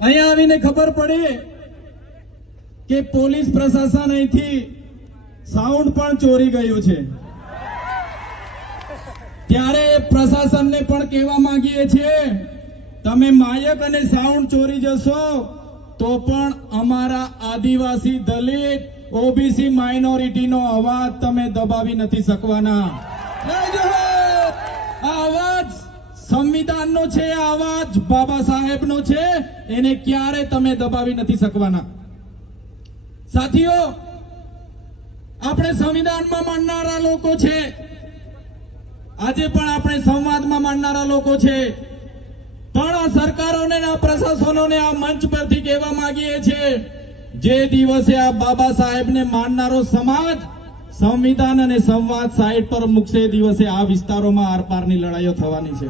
અહીંયા આવીને ખબર પડી કે પોલીસ પ્રશાસન અહીંથી સાઉન્ડ પણ ચોરી ગયું છે। ત્યારે પ્રશાસનને પણ કહેવા માંગીએ છીએ, તમે માયક અને સાઉન્ડ ચોરી જશો તો પણ અમારા આદિવાસી, દલિત, ઓબીસી માઇનોરિટીનો અવાજ તમે દબાવી નથી શકવાના। આ અવાજ સંવિધાનનો છે, આ અવાજ બાબા સાહેબનો છે, એને ક્યારે તમે દબાવી નથી શકવાના। સાથીઓ, આપણે સંવિધાનમાં માનનારા લોકો છે, આજે પણ આપણે સંવાદમાં માનનારા લોકો છે, પણ આ સરકારોને આ પ્રશાસનોને આ મંચ પરથી કહેવા માંગીએ છીએ, જે દિવસે આ બાબા સાહેબને માનનારો સમાજ સંવિધાન અને સંવાદ સાઈડ પર મૂકશે, દિવસે આ વિસ્તારોમાં આરપારની લડાઈઓ થવાની છે।